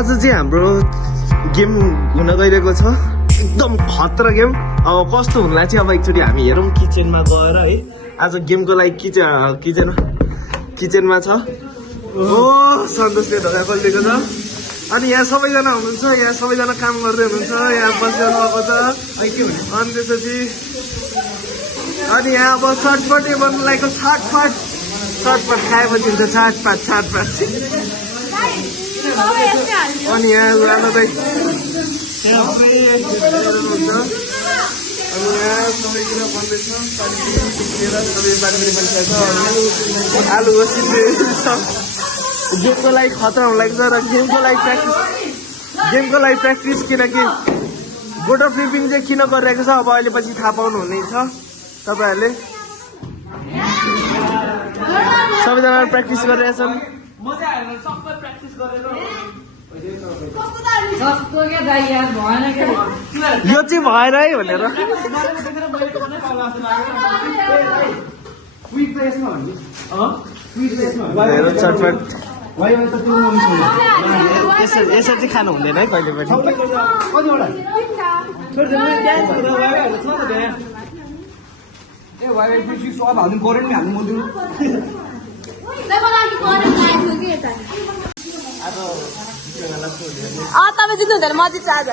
आज चाहिँ हाम्रो गेम हुन गइरहेको छ एकदम खतरा गेम। अब कस्तो हुन्ला चाहिँ अब एकचोटि हामी हेरौँ किचनमा गएर है। आज गेमको लागि किचनमा छ। ओ सन्तोषले ढोका खोलिदिएको छ। अनि यहाँ सबैजना हुनुहुन्छ, यहाँ सबैजना काम गर्दै हुनुहुन्छ, यहाँ बसिरहनु भएको छ। अनि त्यसपछि अनि यहाँ अब चटपटे बन्नु लागेको छटपट खाएपछि हुन्छ छटपट। अनि यहाँ लानु चाहिँ हुन्छ। अनि यहाँ सबैतिर बन्दैछ, सबै बाँधेर बनिसकेको छ। आलु सिद्धिन्छ। गेमको लागि खतरा हुन लाग्छ र गेमको लागि प्र्याक्टिस किनकि गोटर फ्लिपिङ चाहिँ किन गरिरहेको छ अब अहिले पछि थाहा पाउनु हुनेछ तपाईँहरूले। सबैजना प्र्याक्टिस गरिरहेछन्। यो चाहिँ भएर है भनेर चटपट यसरी चाहिँ खानु हुँदैन है कहिले पनि। तपाईँ जित्नु हुँदैन, म जित्छु आज।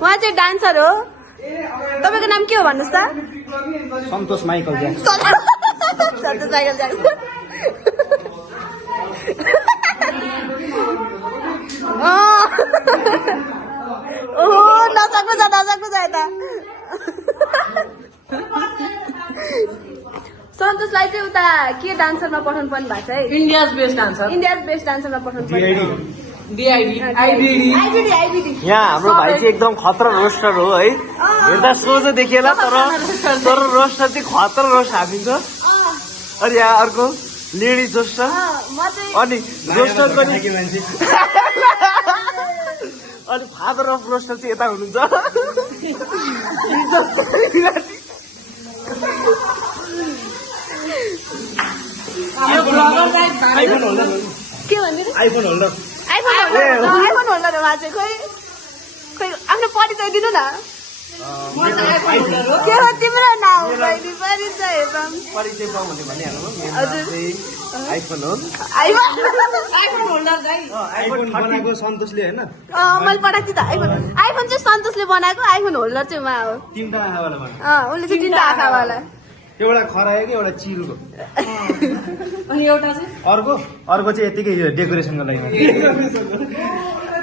उहाँ चाहिँ डान्सर हो। तपाईँको नाम के हो भन्नुहोस् त? सन्तोष माइकल ज्याक्सन। सन्तोष माइकल ज्याक्सन। ओहो नसक्नु छ यता। सन्तोषलाई चाहिँ उता के डान्सरमा पठाउनु पर्ने भएको छ है? इन्डियाज बेस्ट डान्सरमा पठाउनु पर्ने। यहाँ हाम्रो भाइ चाहिँ एकदम खतरा रोस्टर हो है। हेर्दा सोझो देखिएला तर रोस्टर चाहिँ खतरा रोस्ट हालिन्छ। अनि यहाँ अर्को लेडी जोस्टर। अनि रोस्टर पनि अनि फादर अफ रोस्टर चाहिँ यता हुनुहुन्छ। के भन्नु? आइफोन होल्डर उहाँ चाहिँ खोइ आफ्नो परिचय दिनु न। के हो तिम्रो नाम? परिचय पाउँ भने भनिहाल्नु। आइफोन हो। आइफोन बनाएको सन्तोषले होइन? मैले पठाएको थिएँ त आइफोन चाहिँ सन्तोषले बनाएको, आइफोन होल्डर चाहिँ उहाँ हो। तिनवटा आँखावाला भने उसले चाहिँ तिनवटा आँखावाला। एउटा खरायो एउटा चिलको। अनि एउटा चाहिँ अर्को चाहिँ यतिकै डेकोरेसनको लागि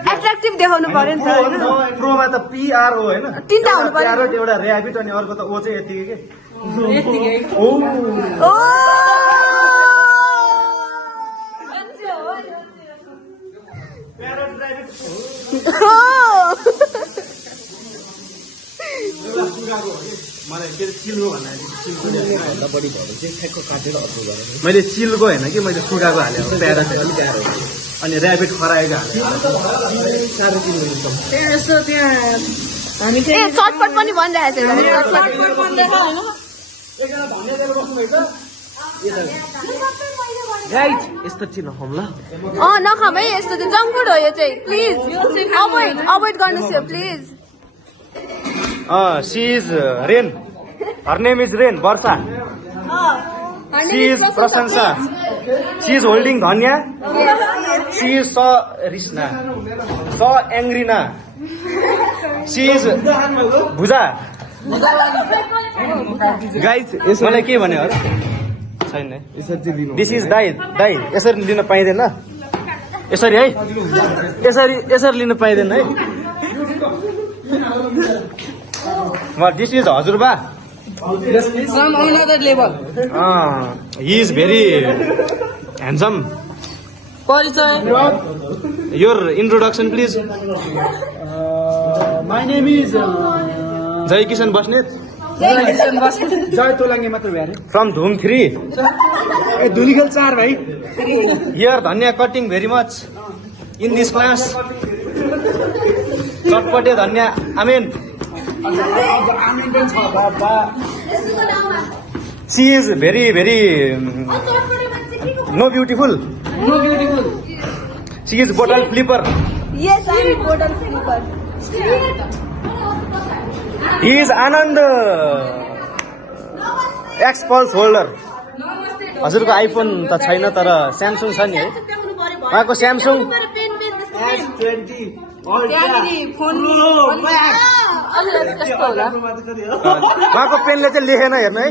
एट्र्याक्टिभ देखाउनु पर्यो नि त होइन? प्रोमा त पिआरओ होइन? तिनवटा हुनु पर्यो। एउटा ऱ्याबिट अनि अर्को त ओ चाहिँ यतिकै के। ओ मलाई चिलको मैले चिलको होइन कि मैले सुगाको हालेको प्यारट अनि ऱ्याबिट खराएको ए चटपट पनि भनिरहेको छ। यस्तो चिल नखाउँ ल। नखाऊ है, यस्तो चाहिँ जङ्क फुड हो यो चाहिँ। प्लिज अभोइड गर्नुहोस् यो please. She is Rain. Her name is Rain. Varsha. She is Prasansa. She is holding Dhanya. She is so Rishna. So angry na. She is Bhuja. Guys, मलाई के भन्यो हो? छैन। This is dai. यसरी लिन पाइदैन। यसरी है? यसरी लिन पाइदैन है? This is हजुरबा. From another level. He is very handsome. परिचय. Your introduction please. My name is Jai Kishan Basnet. Jai Tolange मात्र भ्यारे. From Dhoom 3. ए धुलीखेल 4 भाइ. Here Dhanya cutting very much in this class. चटपटे धन्या आमेन. She is very no beautiful. She is bottle flipper. Yes, I am bottle flipper. He is Anand, X-Pulse holder. हजुरको iPhone त छैन तर Samsung छ नि है उहाँको स्यामसङ त्यहाँनिर फोन यस्तो होला उहाँको पेनले चाहिँ लेखेन हेर्नु है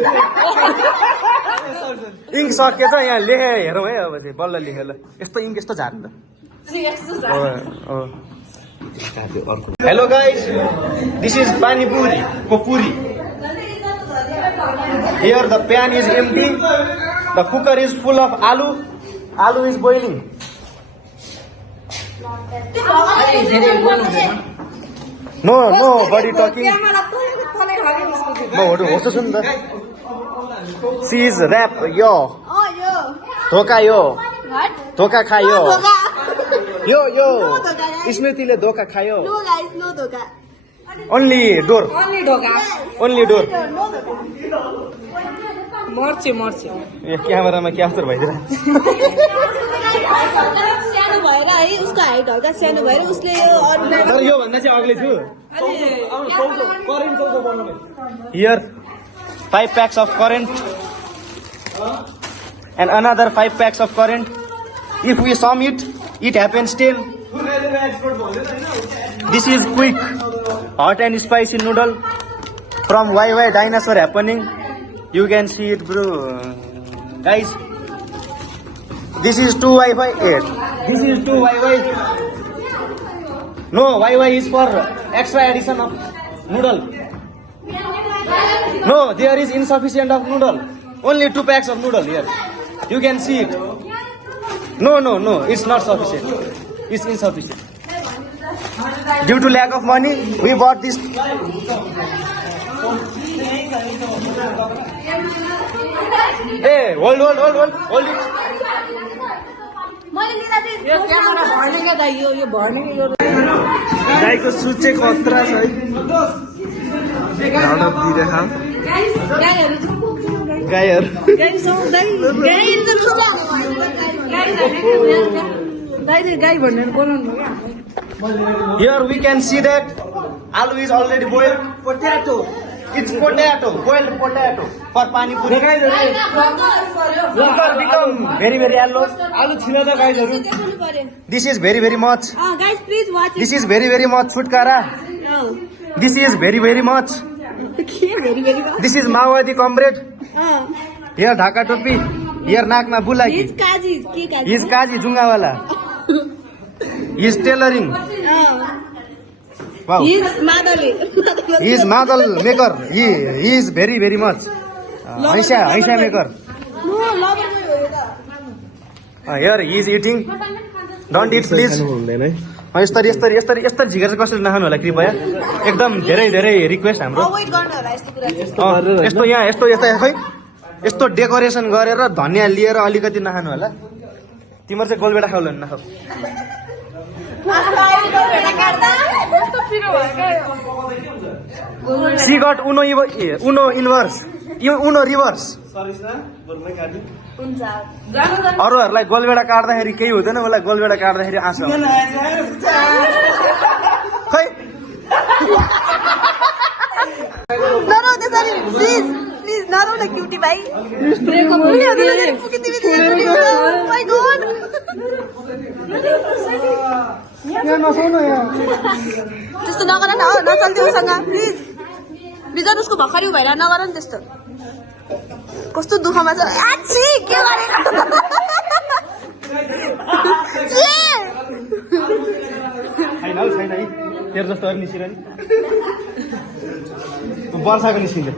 इङ्क सकिएछ यहाँ लेखे हेरौँ है अब चाहिँ बल्ल लेखे ल यस्तो इङ्क यस्तो झार्नु त hello guys this is panipuri को puri here the pan is empty the cooker is full of aloo is boiling nobody talking म होस्ट छु नि त सी इज ऱ्याप यो धोका यो धोका खायो यो स्मृतिले धोका खायो No guys, no doga. Only door only door मर्छ ए क्यामेरामा क्या अस्तर भइदिएर सानो भएर है उसको हाइट हल्का सानो भएर उसले यो अरू तर यो भन्दा चाहिँ अग्लै छु here 5 packs of current and another 5 packs of current. If we sum it, it happens 10. This is quick, hot and spicy noodle from YY Dinosaur happening. You can see it, bro. Guys, this is 2 YY. This is 2 YY. No, YY is for extra addition of noodle. No, there is insufficient of noodle. Only 2 packs of noodle here. You can see it. No, it's not sufficient. It's insufficient. Due to lack of money, we bought this. Hey, hold it. मैले लिँदा चाहिँ यो camera भर्ने क्या दाइ यो भर्ने यो गाईको सुट चाहिँ खतरा छ है झडप दिइरहेको गाईहरू दाइले गाई भनेर बोलाउनु हो क्या Here we can see that aloo is already boiled. Potato. It's potato. Boiled potato. For pani puri. Cooker become very yellow. आलु छिन त गाइजहरु This is very much. guys please watch This is very much Chutkara. it. This is very much. very This is Mawadi comrade. Here Dhaka topi. Here Nakma Bulaki. He's Kaji. के Kaji? He is Kaji Jungawala. He is tailoring. Wow. He's Madali. He is Madal maker. He is very much. Aisha maker. No, lover boy हो यो त. Here he is eating. Don't eat please. यस्तरी झिकेर चाहिँ कसरी नखानु होला कृपया एकदम धेरै रिक्वेस्ट हाम्रो अवॉइड गर्नु होला यस्तो कुरा चाहिँ. यस्तो यहाँ यस्तो खै यस्तो डेकोरेसन गरेर धनियाँ लिएर अलिकति नखानु होला तिम्रो चाहिँ गोलबेडा खाऊ ल नखाऊ सी गट उनो इन्भर्स उनो रिभर्स अरूहरूलाई गोलबेडा काट्दाखेरि केही हुँदैन उसलाई गोलबेडा काट्दाखेरि आँसु खै नरो त्यसरी प्लिज नरो न क्युटी भाइ माय गॉड त्यस्तो नगर न हो नचल्दै उसँग प्लिज बिजन उसको भर्खरी भएर नगर नि त्यस्तो कस्तो दुःखमा छ आछि के गरेको छैन है तेरो जस्तो अरू निस्किरहने वर्षाको निस्किन्छ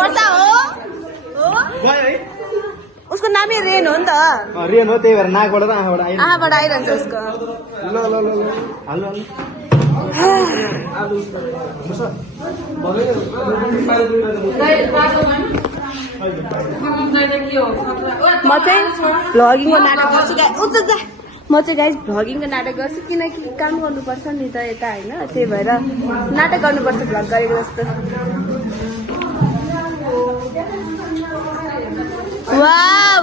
वर्षा हो गयो है उसको नामै रेन हो नि त रेन हो त्यही भएर नाकबाट र आँखाबाट आँखाबाट आइरहन्छ उसको हाल्नु म चाहिँ भ्लगिङको नाटक गर्छु म चाहिँ गाइस भ्लगिङको नाटक गर्छु किनकि काम गर्नुपर्छ नि त यता होइन त्यही भएर नाटक गर्नुपर्छ भ्लग गरेको जस्तो wow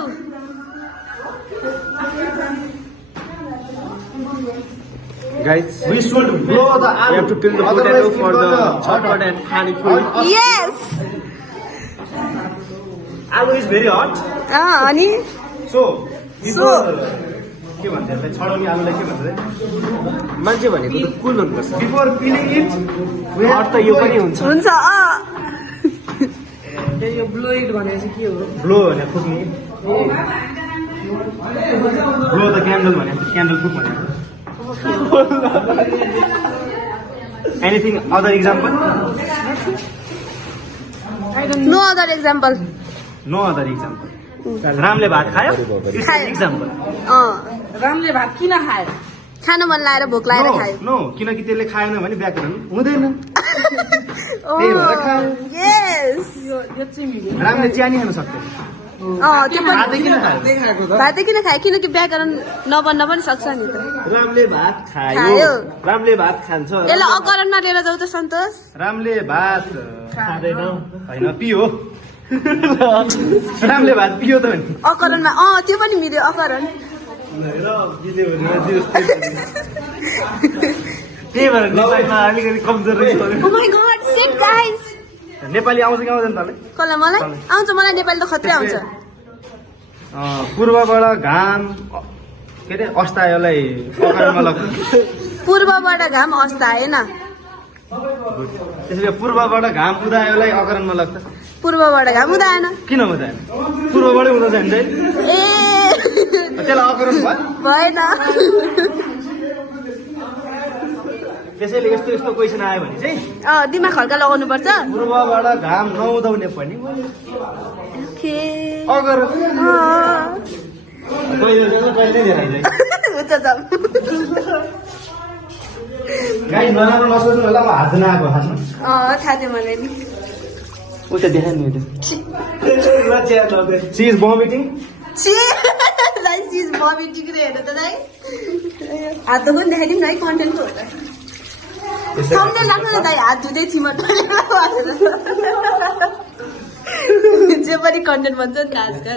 Guys, We should blow the we have to aloo. peel the Otherwise potato we for got the chutpat and khani food. Yes! Aloo is very hot. अनि So, before के भन्छ यसलाई छडाउने आलुलाई के भन्छ रे? मान्छे भनेको त कुल हुनुपर्छ। Before peeling it, we हट have त यो पनि हुन्छ। हुन्छ यो ब्लो इट भनेको चाहिँ के हो blow भने फुक्ने। Blow the candle भने candle फुक भने। Anything other example? No other example No other example. रामले भात खायो? It's an खायो। example. रामले भात किन खायो खान मन लागेर भोक लागेर खायो No, किनकि त्यसले खाएन भने व्याकरण हुँदैन। त्यही भएर खायो। यस यो चाहिँ मिल्यो रामले चिया नि खान सक्दैन। त्यो पनि भातै किन खायो? भातै किन खायो किनकि व्याकरण नबन्न पनि सक्छ नि त रामले भात खायो। खायो। रामले भात खान्छ। यसलाई अकरणमा लिएर जाऊ त सन्तोष रामले भात खाँदैन। होइन पियो। रामले भात पियो त भने। अकरणमा त्यो पनि मिल्यो अकरण त्यही भएर नेपालीमा अलिकति कमजोर रहेछ। Oh my god shit guys Nepali आउँछ कि आउँदैन तँलाई? कसलाई मलाई आउँछ मलाई नेपाली त खत्रै आउँछ पूर्वबाट घाम के अरे अस्तायोलाई अकारमा लाग्छ। पूर्वबाट घाम अस्ताएन त्यसैले पूर्वबाट घाम उदायोलाई अकरणमा लाग्छ। पूर्वबाट घाम उदाएन किन हुँदैन? पूर्वबाटै हुँदा जान्छ है। ए त्यसलाई अकरण भयो। भएन त्यसैले यस्तो यस्तो क्वेसन आयो भने चाहिँ दिमाग हल्का लगाउनु पर्छ पूर्वबाट घाम नउदाउने पनि के अगर कहिले जान्छ कहिले धेरै आइन्छ। हुन्छ जाऊ गाई नराम्रो नसोच्नु होला, म हात नआएको खासमा। थाहा थियो मलाई नि उता देखाइ नि त्यो। She is vomiting. छि लाइक चिज भमिटिङ रे हेर्नु त दाइ हात पनि देखाइदिउँ न है कन्टेन्टको हो त थम्बनेल राख्नु न दाइ हात धुँदै थिएँ म जे पनि कन्टेन्ट भन्छ नि आजकल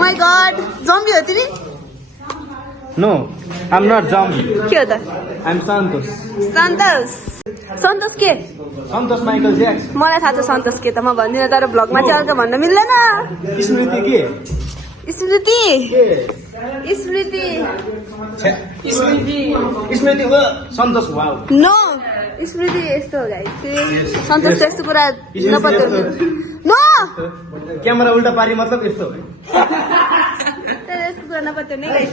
माई गड जम्बी हो तिमी no I am not zombie, के हो त आइ एम सन्तोष। सन्तोष सन्तोष के सन्तोष माइकल ज्याक्सन। मलाई थाहा छ सन्तोष के त म भन्दिनँ तर भ्लगमा चाहिँ अर्को भन्न मिल्दैन स्मृति के? स्मृति के? स्मृति स्मृति हो सन्तोष वाउ। नो स्मृति यस्तो हो गाइस सन्तोष त यस्तो कुरा नपत्याउने नो क्यामेरा उल्टा पारी मतलब यस्तो हो। तर यस्तो कुरा नपत्याउने गाइस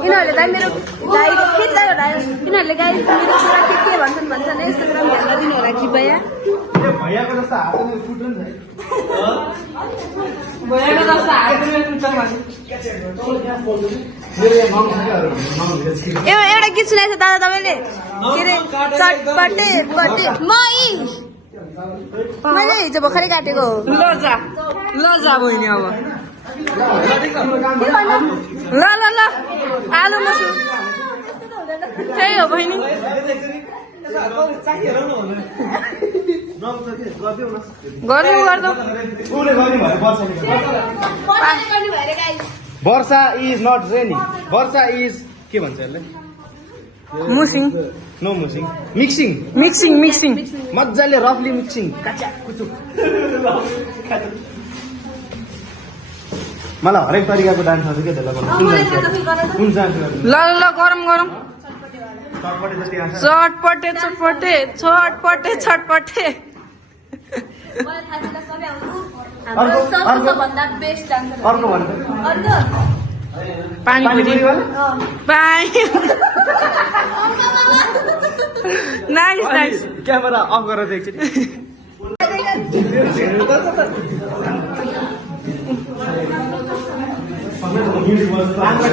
यिनीहरूले दाइ मेरो गाई खिच्दै होला यिनीहरूले गाई मेरो कुरा के भन्छन् यस्तो कुरा ध्यान नदिनु होला कृपया भैयाको जस्तो हातले फुट्नु नि। भइरहेको जस्तो हात मेरो यहाँ मम्मीहरू एउटा गीत सुनाएको छ दादा तपाईँले के अरे चटपटे पटे मैले हिजो भर्खरै काटेको हो ल जा बहिनी अब ल ल ल आलु मसु त्यही हो बहिनी गर्नु गर्नु उसले गर्ने भयो varsha is not rainy, varsha is के भन्छ यसलाई? Musing no musing, mixing. Mixing mixing मजाले रफली मिक्सिङ। मलाई हरेक तरिकाको डान्स आउँछ क्या त्यसलाई गर्नु। कुन डान्स गर्नु? ल ल गरम गरम चटपटे जति आउँछ। चटपटे चटपटे छटपटे छटपटे भन्दा बेस्ट डान्सर अर्को भन्नु। अर्को पानीपुरी वाला? पानी नाइस नाइस क्यामेरा अफ गरेर देख्छ नि।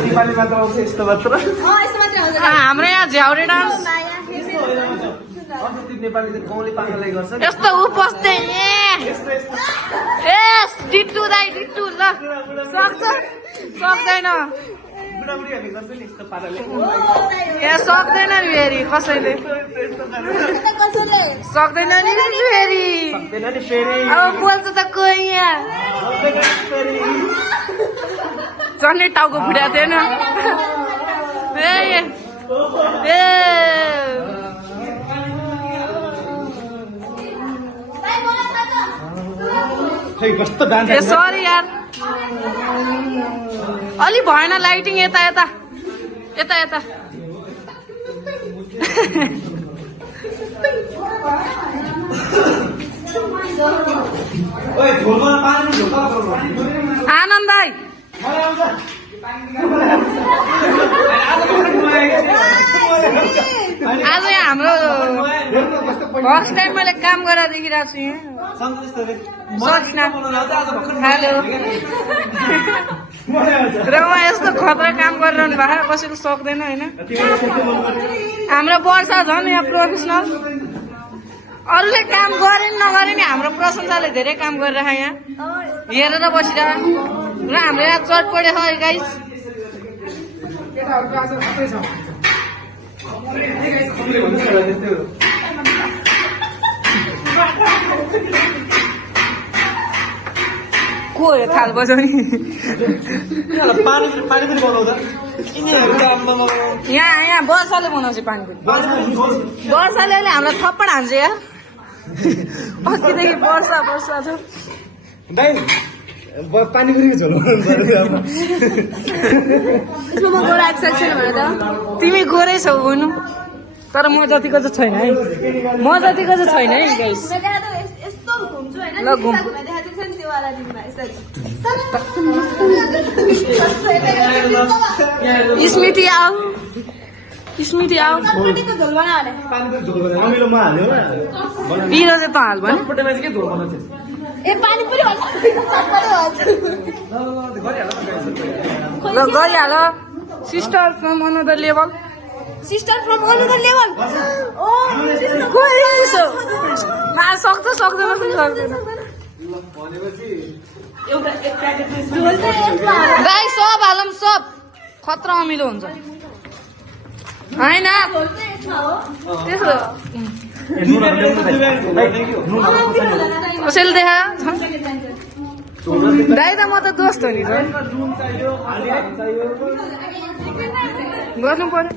नेपालीमा त आउँछ यस्तो मात्र। यस्तो मात्रै आउँछ हाम्रो यहाँ झ्याउरे डान्स नेपाली चाहिँ गाउँले पाखालाई गर्छ। यस्तो उपस्थे डिट्टु दाइ डिट्टु ल सक्छ सक्दैन बुढाबुढीहरूले गर्छ नि यस्तो पाराले ए सक्दैन नि फेरि कसैले सक्दैन नि फेरि सक्दैन नि फेरि अब बोल्छ त कोही यहाँ झन्डै टाउको फुटाएको थिएन ए खै कस्तो डान्स ए सरी यार अलि भएन लाइटिङ यता यता यता यता ओइ झोलमा पानी झोका आनन्द दाइ आज यहाँ हाम्रो फर्स्ट टाइम मैले काम गरेर देखिरहेको छु यहाँ सकिन हेलो र उहाँ यस्तो खतरा काम गरिरहनु भएको कसैको सक्दैन होइन हाम्रो वर्षा झन् यहाँ प्रोफेसनल अरूले काम गरे नि नगरे नि हाम्रो प्रशंसाले धेरै काम गरिरह यहाँ हेरेर बसिरह र हाम्रो यहाँ चटपटे छ गाइस को हो थाल बजाउने पानी पनि बनाउँदा यहाँ वर्षाले बनाउँछ पानीपुरी वर्षाले अहिले हामीलाई थप्पड हान्छ यार अस्तिदेखि वर्षा छ दाइ पानी पनि झोल यसमा म गोरा एक्सेप्ट छैन भने त तिमी गोरै छौ हुनु तर म जतिको चाहिँ छैन है म जतिको चाहिँ छैन है गाइस यस्तो घुम्छु होइन ल घुम देखाएको छ नि त्यो वाला दिनमा स्मृति आऊ स्मृति आऊ चटपटीको झोल बना भने पानी पनि झोल बनाएर अमिलोमा हाल्यो पिरो चाहिँ त हाल भने चटपटेमा चाहिँ के झोल बनाउँछ ए पानी पनि हुन्छ ल गरिहाल sister from another level sister from another level ओ सक्छ सक्दैन पनि सक्दैन गाई सब हालौँ सब खतरा अमिलो हुन्छ होइन त्यसो कसैले देखा दाइ त म त दोस्त हो नि त गर्नु पर्यो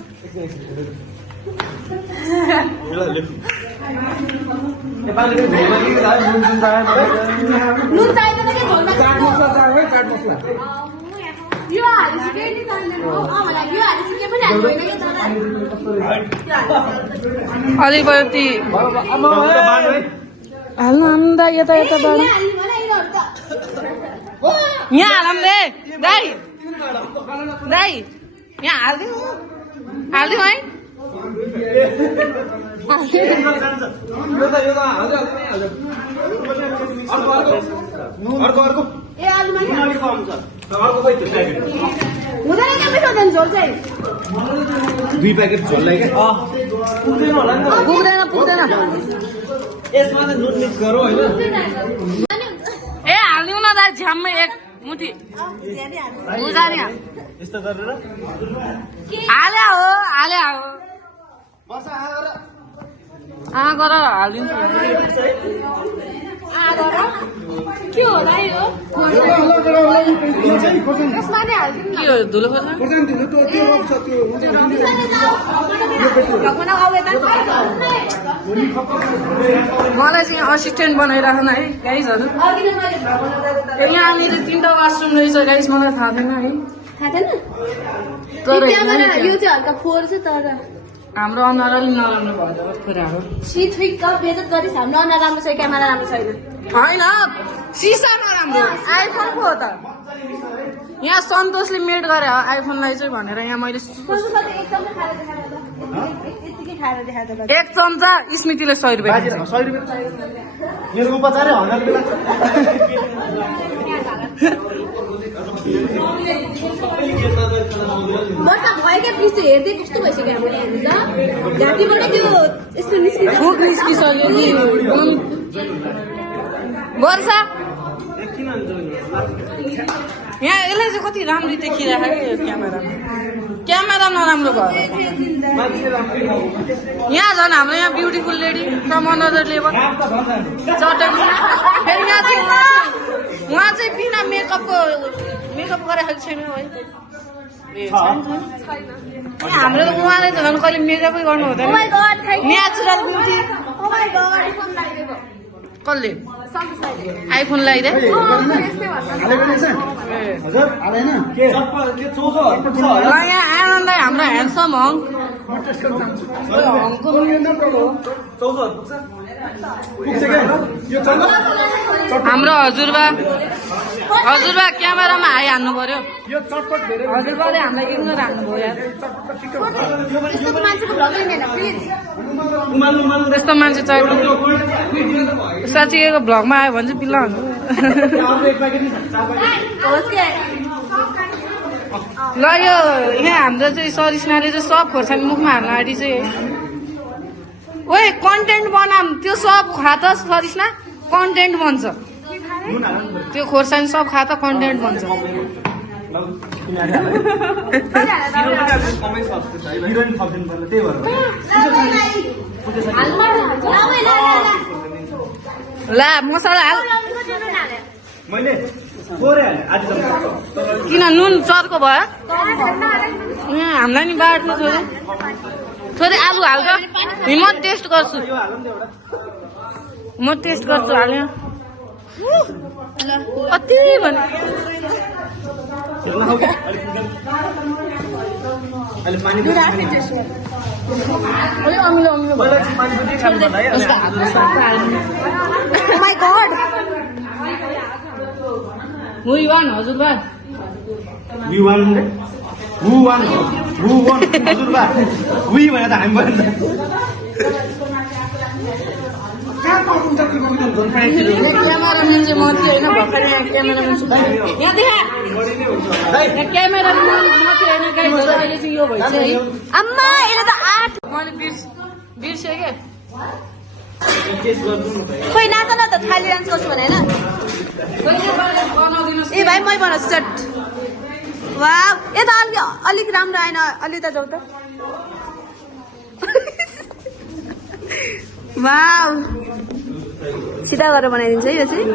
नुन चाहिँदैन के झोलमा यो हालेपछि केही नि चाहिँदैन हो मलाई यो हालेपछि के पनि हाल्नु होइन के अलिक भयो ती हाल्नु आम्दा यता यता बाँड यहाँ हालौँ रे दाइ दाइ यहाँ हालिदिउँ हालिदिउँ है अर्को ए आलुमा के अर्को खै त्यो प्याकेट हुँदैन के मिठो हुँदैन झोल चाहिँ 2 प्याकेट झोललाई के पुग्दैन होला नि पुग्दैन यसमा त नुन मिक्स गरौ हैन ए हालिदिउँ न दाइ झ्याम्मै एक मुठी बुझानी यस्तो गरेर हाल्या हो बसा गर हालिदिउँ के हो दाइ हो यसमा नै हाल्दिनु के हो धुलो खोज्नु ढकना आउ यता मलाई चाहिँ असिस्टेन्ट बनाइराख्नु है गाइजहरू यहाँनिर 3टा वासरुम रहेछ गाइस मलाई थाहा थिएन है थाहा छैन तर त्यहाँबाट यो चाहिँ हल्का फोहोर छ तर हाम्रो अनुहार अलिक नराम्रो भयो कुराहरू ठिक बेजत गरिस् हाम्रो अनुहार राम्रो छ क्यामेरा राम्रो छैन होइन सिसा नराम्रो आइफोन पो हो त यहाँ सन्तोषले मेड गरे आइफोनलाई चाहिँ भनेर यहाँ मैले एक चम्चा स्मृतिले 100 रुपियाँ बाजे 100 रुपैयाँ मेरो उपचारै हजार रुपैयाँ वर्षा भएकै पृष्ठ हेर्दै कस्तो भइसक्यो हामीले हेर्नु त घाँटीबाट त्यो यस्तो निस्किन्छ भोक निस्किसक्यो नि वर्षा यहाँ यसलाई चाहिँ कति राम्ररी देखिरहेको क्या यो क्यामेरा नराम्रो भयो यहाँ झन् हाम्रो यहाँ beautiful lady from another level चटन फेरि उहाँ चाहिँ बिना मेकअप गरेको छैन है हाम्रो त उहाँले त झन् कहिले मेकअपै गर्नु हुँदैन नेचुरल ब्युटी कसले आइफोन लगाइदिए यहाँ आनन्दलाई हाम्रो ह्यान्डसम हाम्रो हजुरबा क्यामेरामा हान्नु पर्यो हजुरबाले हामीलाई इग्नोर हान्नु भयो यार त्यस्तो मान्छे चाहियो साँच्चीको भ्लगमा आयो भने चाहिँ पिल्ला हुनु ल यो यहाँ हाम्रो चाहिँ सरिस्नाले चाहिँ सब खोर्सानी मुखमा हाल्नु आँटी चाहिँ ओए कन्टेन्ट बनाम त्यो सब खा त सरिस्ना कन्टेन्ट बन्छ त्यो खोर्सानी सब खा त कन्टेन्ट बन्छ ला मसला हाल किन नुन चर्को भयो हामीलाई नि बाँड्नु थोरै आलु हाल्छ म टेस्ट गर्छु हाल्यो कति भने अमिलो हजुरबा क्यामेराम्यान चाहिँ म थियो होइन भर्खर यहाँ क्यामेराम्यान यहाँ देखा क्यामेराम्यान म थियो होइन गाइजहरू अहिले चाहिँ यो भइसक्यो है अम्मा यसले त 8 मैले बिर्सेँ क्या खोइ नाच न त थाली डान्स गर्छु भने होइन ए भाइ मै बनाउँछु चट वा यता अलिक राम्रो आएन अलि त जाउँ त वाउ सिधा गरेर बनाइदिन्छ है यो चाहिँ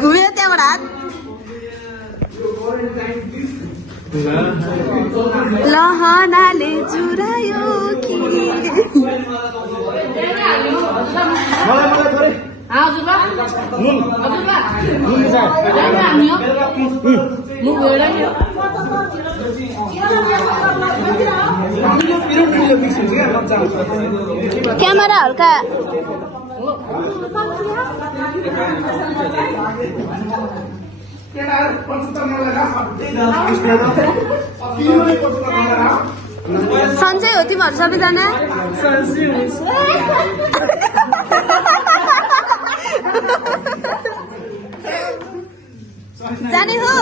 घुम्यो त्यहाँबाट हात लहनाले जुरायो कि क्यामेरा हल्का सन्चै हो तिमीहरू सबैजना जाने हो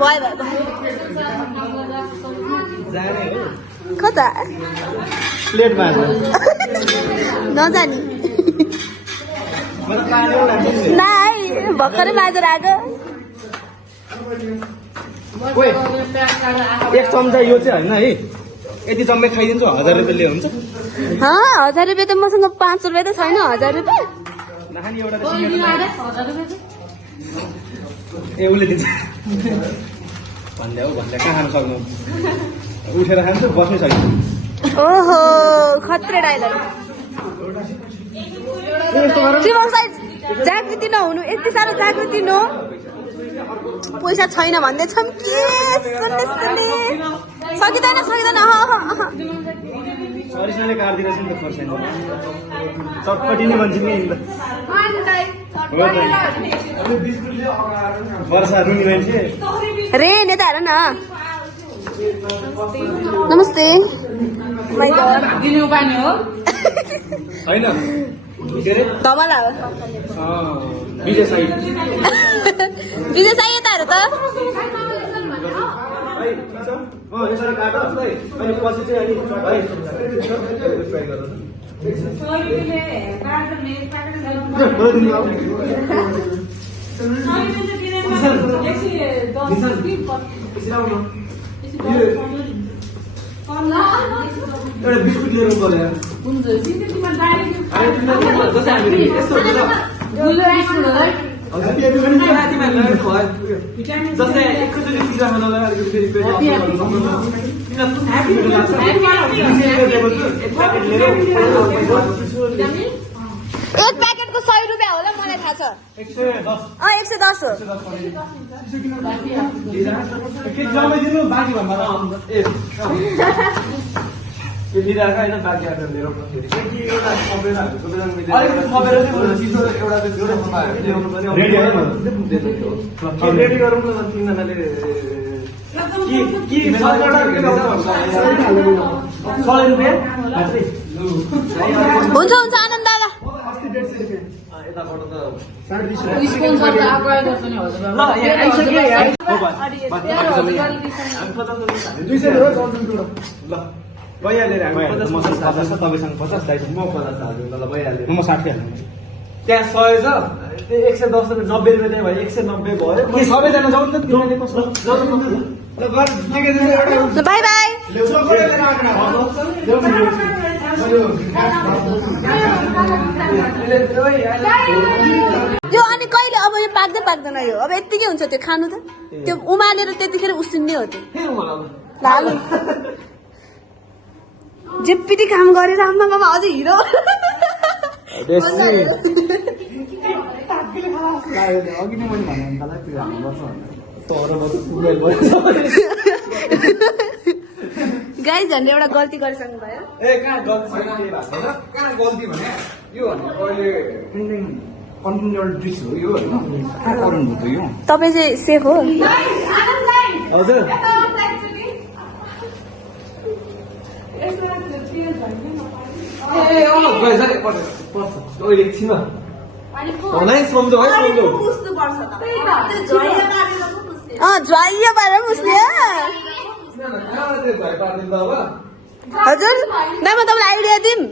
भयो कता प्लेटमा नजानी नाइ भर्खरै माझेर आएको एक चम्चा यो चाहिँ होइन है यति चम्चा खाइदिन्छु 1000 रुपियाँले हुन्छ 1000 रुपियाँ त मसँग 5 रुपियाँ त छैन 1000 रुपियाँ ए उसले दिन्छ भन्दै कहाँ खानु सक्नु उठेर खान्छ बस्नै सक्नु ओहो खत्रे डाइलग जागृति नहुनु यति साह्रो जागृति नो पैसा छैन भन्दैछौँ के सुन्ने सकिँदैन सरिसनाले काट्दिरहेछ नि त खोर्सानी चटपटी नै भन्छ नि वर्षा रुनी मान्छे रे नेता हेर न नमस्ते माइ गॉड दिनु पानी हो हैन के रे धमला हो विजय साई यता हेर त यसरी काट अनि पछि चाहिँ अनि एउटा बिस्कुट लिएर बोल्यो जस्तै एकचोटि पिज्जा बनाउँदा अलिकति एक प्याकेटको 100 रुपियाँ होला मलाई थाहा छ 110 हो जमाइदिनु बाँकी भन्दा लिइरहेको होइन बाँकी आएर लिएर रेडी गरौँ न तिनजनाले हुन्छ हुन्छ आनन्द दादा भइहालेर तपाईँसँग 50 दाइसँग म 50 हाल्छु ल भइहाल्यो म 60 हाल्छु त्यहाँ 100 छ त्यो 110 रुपियाँ 90 रुपियाँ त्यहाँ भयो 190 भयो के सबैजना जाउँ न तिमीले कसो बाई बाई यो अनि कहिले अब यो पाक्दै पाक्दैन यो अब यत्तिकै हुन्छ त्यो खानु त त्यो उमालेर त्यतिखेर उसिन्ने हो त्यो लालु जेपिटी काम गरेर आमा बाबा अझै हिरो गाइस झन्डै एउटा गल्ती गरिसक्नु भयो ए कहाँ गल्ती छैन के भएको छैन कहाँ गल्ती भने यो भनेको अहिले ट्रेन्डिङ कन्टिन्युअल डिस हो यो होइन कहाँ गर्नु भयो यो तपाईँ चाहिँ सेफ हो हजुर ए आउनु गएछ पर्छ अहिले एकछिनमा नै सम्झौ है सम्झौ ज्वाइयो पारेर मुस्ने हजुर दाइ म तपाईँलाई आइडिया दिउँ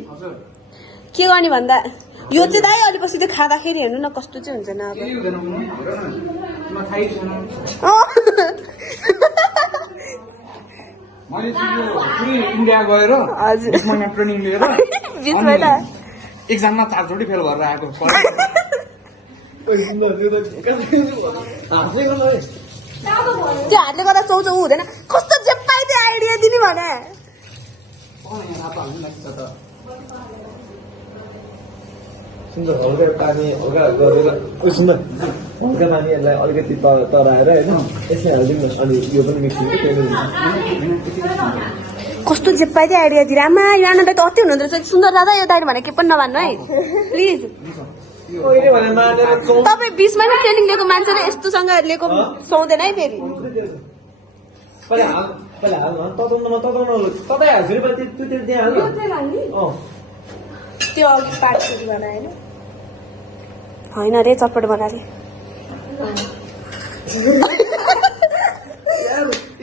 के गर्ने भन्दा यो चाहिँ दाइ अलिक पछि त्यो खाँदाखेरि हेर्नु न कस्तो चाहिँ हुन्छ न मैले पुरै इन्डिया गएर हजुर 1 महिना ट्रेनिङ लिएर एक्जाममा 4 चोटि फेल गरेर आएको त्यो हातले गर्दा चौचौ हुँदैन कस्तो जे पाइ त्यो आइडिया दिने भने सुन्दर हल्का पानी हल्का गरेर सुन्दर हल्का पानीहरूलाई अलिकति तराएर होइन यसै हालिदिउँ न अनि यो पनि मिक्स हुन्छ कस्तो जे पाइ त्यो आइडिया दिएर आमा यो आनन्द त अति हुनुहुँदो रहेछ सुन्दर दादा यो दाइले भने के पनि नमान्नु है प्लिज तपाईँ 20 महिना ट्रेनिङ लिएको मान्छेले यस्तोसँग लिएको सुहाउँदैन है फेरि त्यो अघि पार्टी बनाएन होइन रे चटपट बनाले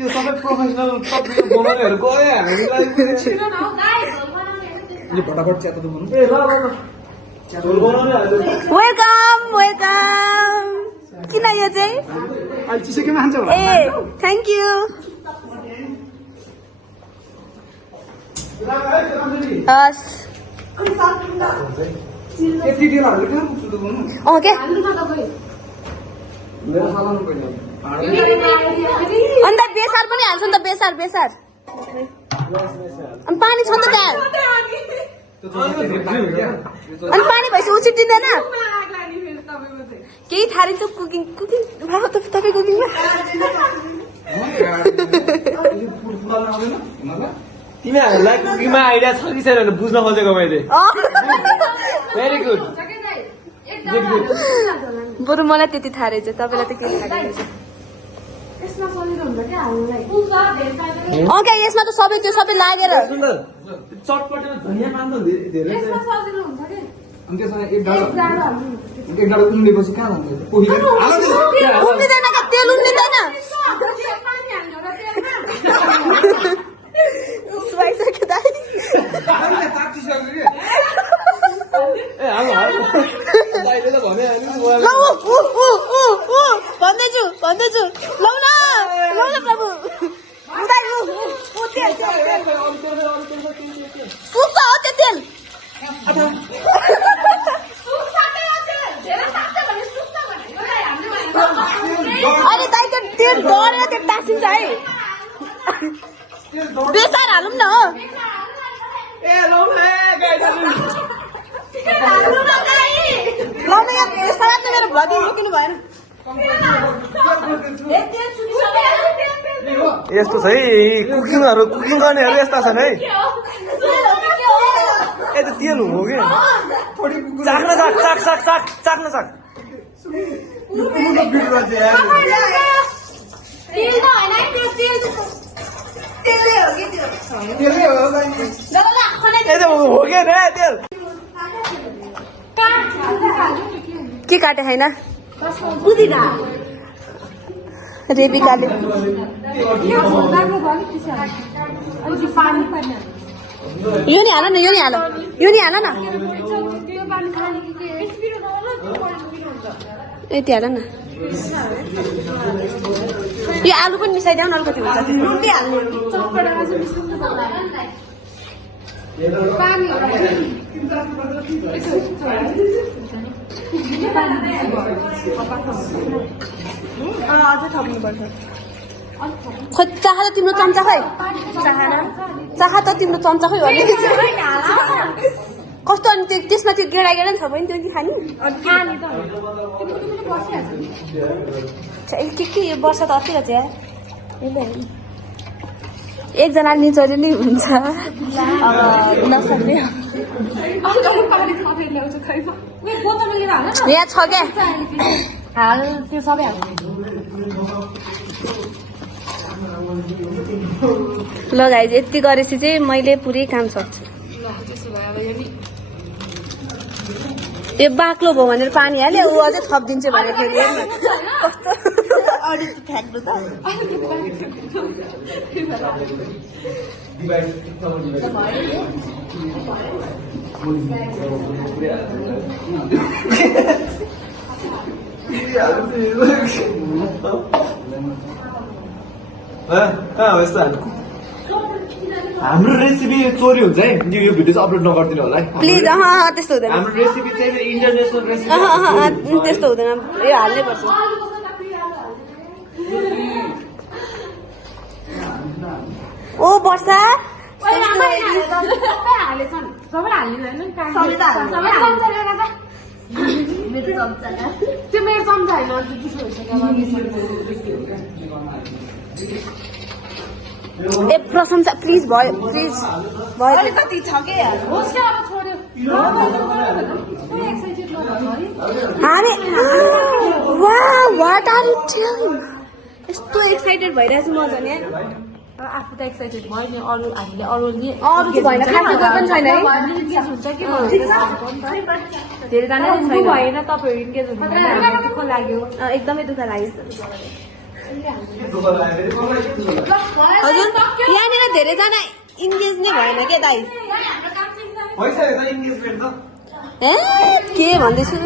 यो सबै प्रोफेसनल बनाउनेहरू गयो हामीलाई फटाफट च्यातो त बनाउनु वेलकम वेलकम किन यो चाहिँ ए थ्याङ्क यू हस् के अन्त बेसार पनि हाल्छ नि त बेसार बेसार अनि पानी छ नि त त्यहाँ अनि पानी भएपछि उछिटिँदैन केही थारिन्छ कुकिङ कुकिङ तपाईँ कुकिङमा तिमीहरूलाई कुकिङमा आइडिया छ कि छैन बुझ्न खोजेको मैले भेरी गुड बरु मलाई त्यति थाहा रहेछ तपाईँलाई त केही थाहा रहेछ ओके यसमा त सबै त्यो सबै लागेर चटपटेमा धनियाँ पाल्नु धेरै एक डाँडा उम्लेपछि कहाँ उम्लिँदैन क्या तेल उम्लिँदैन सुहाइसक्यो दाइ टाँसिन्छ है बेसार हालौँ न हो मेरो भ्लगिङ रोकिनु भएन यस्तो छ है कुकिङ गर्नेहरू यस्ता छन् है ए त तेल हो कि चाख्न चाख्न के काटे होइन रेबिकाले यो नि हाल न यति हाल न यो आलु पनि मिसाइदेऊ न अलिकति हुन्छ नुनले हाल्नु अझै थप्नुपर्छ खोइ चाह त तिम्रो चम्चा खै चाह त तिम्रो चम्चा खै कस्तो अनि त्यसमा त्यो गेडा छ भने त्यो खाने के यो वर्ष त अति रहेछ एकजना निचोरी नै हुन्छ नसक्ने यहाँ छ क्या त्यो सबै ल गाइज यति गरेपछि चाहिँ मैले पुरै काम सक्छु यो बाक्लो भयो भनेर पानी हाल्यो ऊ अझै थपिदिन्छु भने फेरि कस्तो अरू फ्याक्नु त हाम्रो रेसिपी चोरी हुन्छ है यो भिडियो चाहिँ अपलोड नगरिदिनु होला है प्लिज त्यस्तो हुँदैन हाम्रो रेसिपी चाहिँ इन्टरनेसनल रेसिपी त्यस्तो हुँदैन यो हाल्नै पर्छ ओ वर्षा ए प्रशंसा प्लिज भयो अलिकति छ कि हामी वाट आर यु टेलिङ यस्तो एक्साइटेड भइरहेछ म झन् आफू त एक्साइटेड भयो नि अरू हामीले अरू भएन खासै कोही पनि छैन है हुन्छ कि धेरै भएन तपाईँहरू इन्गेज हुनु दुःख लाग्यो एकदमै दुःख लाग्यो हजुर यहाँनिर धेरैजना इन्गेज नै भएन क्या दाइ ए के भन्दैछु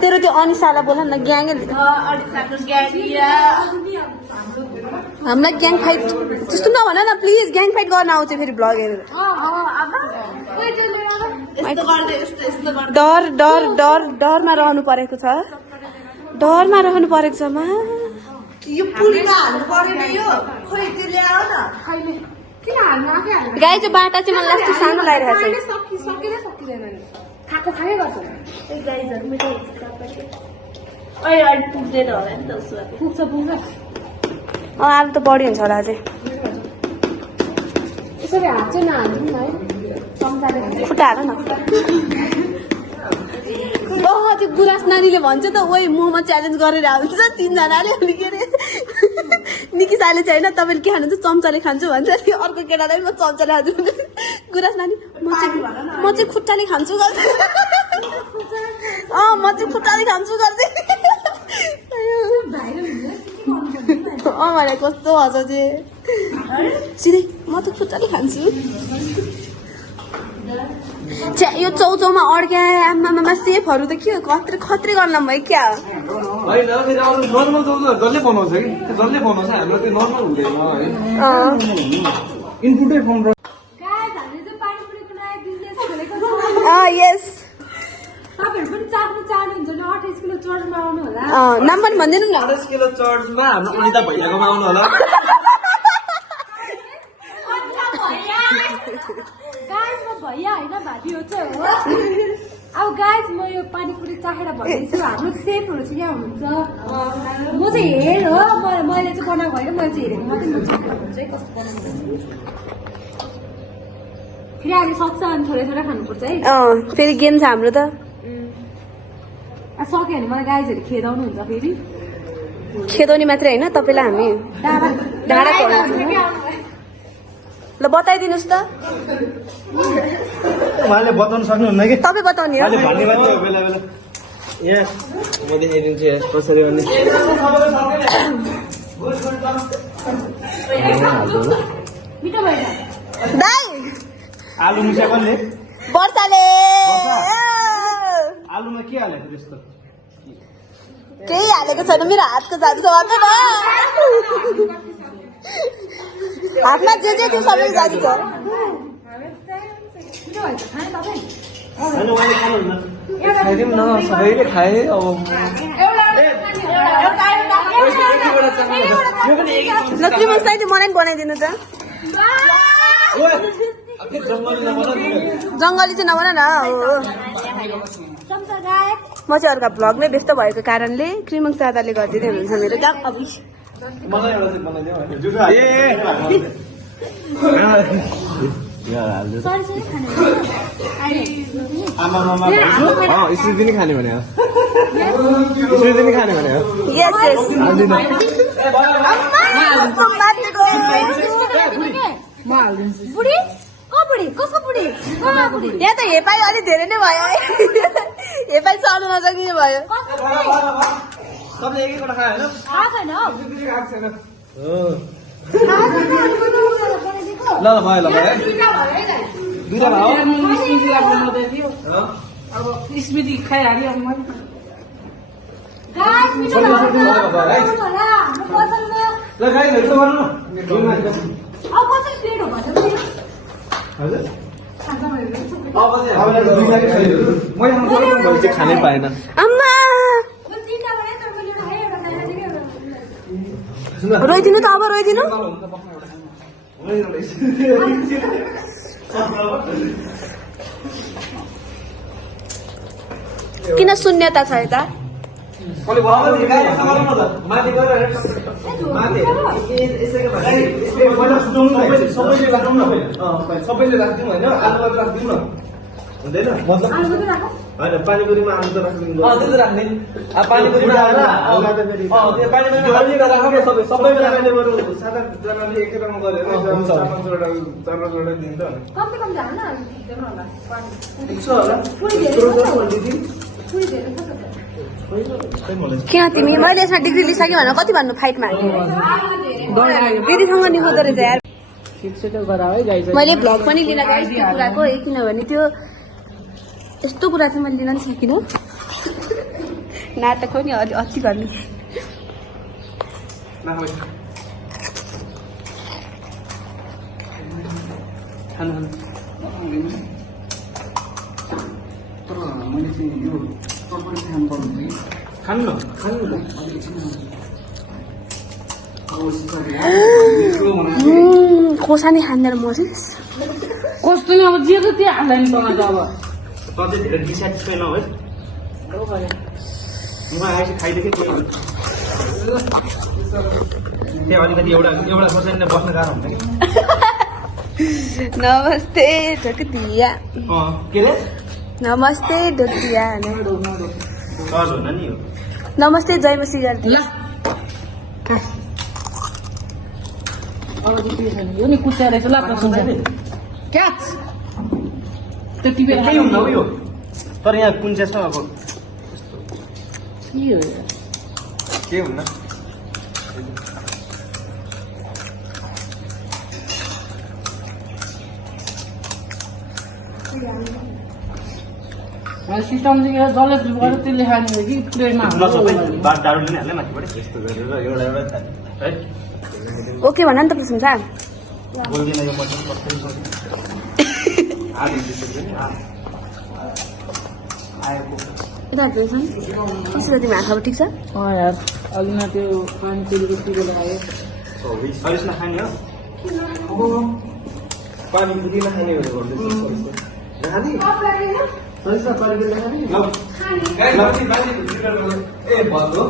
तेरो त्यो अनिसालाई बोल न ग्याङ हामीलाई ग्याङ फाइट त्यस्तो नभन न प्लिज ग्याङ फाइट गर्न आउँछ फेरि ब्लगहरू डरमा रहनु परेको छ मा यो पुरीमा हाल्नु पर्यो नि यो खोइ त्यो ल्याउ न किन हाल्नु आके हाल्नु गाई चाहिँ बाटा चाहिँ मलाई यस्तो सानो लागिरहेछ सकिँदैन नि खाएको खाए गर्छ ए गाइजहरु मिठाई सबै अहिले पुग्दैन होला नि त उसो पुग्छ आलु त बढी हुन्छ होला अझै यसरी हात चाहिँ नहाल्नु न है चम्चाले खुट्टा हाल न त्यो गुराँस नानीले भन्छ त ओइ मोमो च्यालेन्ज गरेर हाल्छ तीनजनाले अनि के अरे निकिसाले चाहिँ होइन तपाईँले के खानुहुन्छ चम्चाले खान्छु भन्छ अनि अर्को केटालाई म चम्चाले खान्छु गुराँस नानी म चाहिँ खुट्टाले खान्छु गर्छ म चाहिँ खुट्टाले खान्छु गर्छ भने कस्तो हँस चाहिँ सिधै म त खुट्टाले खान्छु छ्या यो चौचौमा अड्क्या आमामा सेफहरू त के हो खत्रै खत्रै गर्न भयो क्या होइन फेरि अरू नर्मल चौधहरू जसले बनाउँछ कि जसले बनाउँछ हाम्रो त्यो नर्मल हुँदैन है इनपुटै फर्म र यस तपाईँहरू पनि चाख्नु चाहनुहुन्छ भने 28 किलो चर्चमा आउनु होला नाम पनि भनिदिनु न 28 किलो चर्चमा हाम्रो अनिता भैयाकोमा आउनु होला गाइस म भैया होइन भाबी हो चाहिँ हो अब गाइस म यो पानीपुरी चाखेर भन्दैछु हाम्रो सेफहरू चाहिँ यहाँ हुनुहुन्छ म चाहिँ हेर हो मैले चाहिँ बनाएको होइन मैले चाहिँ हेरेको मात्रै म चाहिँ कस्तो बनाउनु फेरि हामी सक्छ अनि थोरै थोरै खानुपर्छ है फेरि गेम छ हाम्रो त सक्यो भने मलाई गाइजहरू खेदाउनुहुन्छ फेरि खेदाउने मात्रै होइन तपाईँलाई हामी डाँडा ल बताइदिनुहोस् त उहाँले बताउनु सक्नुहुन्न कि तपाईँ बताउने हो अहिले भन्ने मात्रै हो बेला बेला यस म देखाइदिन्छु यस कसरी भन्ने मिठो भएन दाइ आलु मिसा कसले वर्षाले आलुमा के हालेको त्यस्तो केही हालेको छैन मेरो हातको जादु छ भन्नु न हातमा जे जे थियो सबै जादु छ मिठो भएछ खाने तपाईँ होइन उहाँले खानुहुन्न खाइदिउँ न सबैले खाए अब ल त्रिमल साइड मलाई पनि बनाइदिनु त जङ्गली चाहिँ नबना न हो म चाहिँ अर्का भ्लगमै व्यस्त भएको कारणले क्रिमङ सादाले गरिदिँदै हुनुहुन्छ मेरो काम अब मलाई एउटा चाहिँ बनाइदिउँ स्मृति नै खाने भने हो स्मृति नै खाने भने हो यस यस बुढी बुढी कसको बुढी बुढी यहाँ त हेपाई अलिक धेरै नै भयो है हेपाई सानो नसकिने भयो सबले एक एकवटा खायो होइन थाहा छैन हौ ल ल भयो ल भयो दुईटा भयो अब स्मृति खाइहाल्यो अब मैले गाइस मिठो होला हाम्रो पसलमा ल गाई हेर्छु गर्नु अब कसरी प्लेट हो भन्छ हजुर मैले चाहिँ खानै पाएन आम्मा रोइदिनु त अब रोइदिनु किन शून्यता छ यता सबैले राखिदिउँ होइन आलु मात्र राखिदिउँ न हुँदैन मतलब होइन पानीपुरीमा आलु त राखिदिनु त्यो त राख्ने पानीपुरीमा सबैले राख्ने बरु 7जनाले एक एकमा गरेर 4-5वटा दिन्छ कम्ती कम्ती हाल्न दिँदैन होला पुग्छ होला किन तिमी मैले यसमा डिग्री लिइसक्यो भनेर कति भन्नु फाइटमा दिदीसँग नि हुँदो रहेछ यार मैले भ्लग पनि लिन गएँ त्यो कुराको है किनभने त्यो यस्तो कुरा चाहिँ मैले लिन नि सकिनँ नाटक हो नि अति गर्नु खानु खोर्सानी खाँदैन मरिस कस्तो नि अब जे छ त्यो हाल्दा नि तँलाई त अब अझै धेरै डिसेटिस्फाई नहोस् म आएपछि खाइदिएकै त्यही त्यहाँ अलिकति एउटा खोर्सानी बस्न गाह्रो हुन्छ कि नमस्ते ढोकदिया के अरे नमस्ते ढोकदिया सहज हुन नि हो नमस्ते जयमसी गर्दै अब चाहिँ के छैन यो नि कुच्चा रहेछ ल प्रश्न क्याच त्यो टिपेर केही हुन्न उयो तर यहाँ कुन चाहिँ छ अब के हो के हुन्न सिस्टम चाहिँ जसले फ्लिप गर्यो त्यसले खाने हो कि प्लेटमा बात दारू लिने हाल्ने माथिबाट यस्तो गरेर एउटा एउटा है ओके भन नि त प्रशंसा बोल्दिन यो मटन कस्तो आदि दिसो नि आएको यता हेर्छन् कसरी तिमी हात ठिक छ यार अघि न त्यो पानी तेलको टिको लगायो सरिसमा खाने हो पानी पुरी नखाने भनेर भन्दैछ नखाने सरिसमा पानी पुरी नखाने ए भन्नु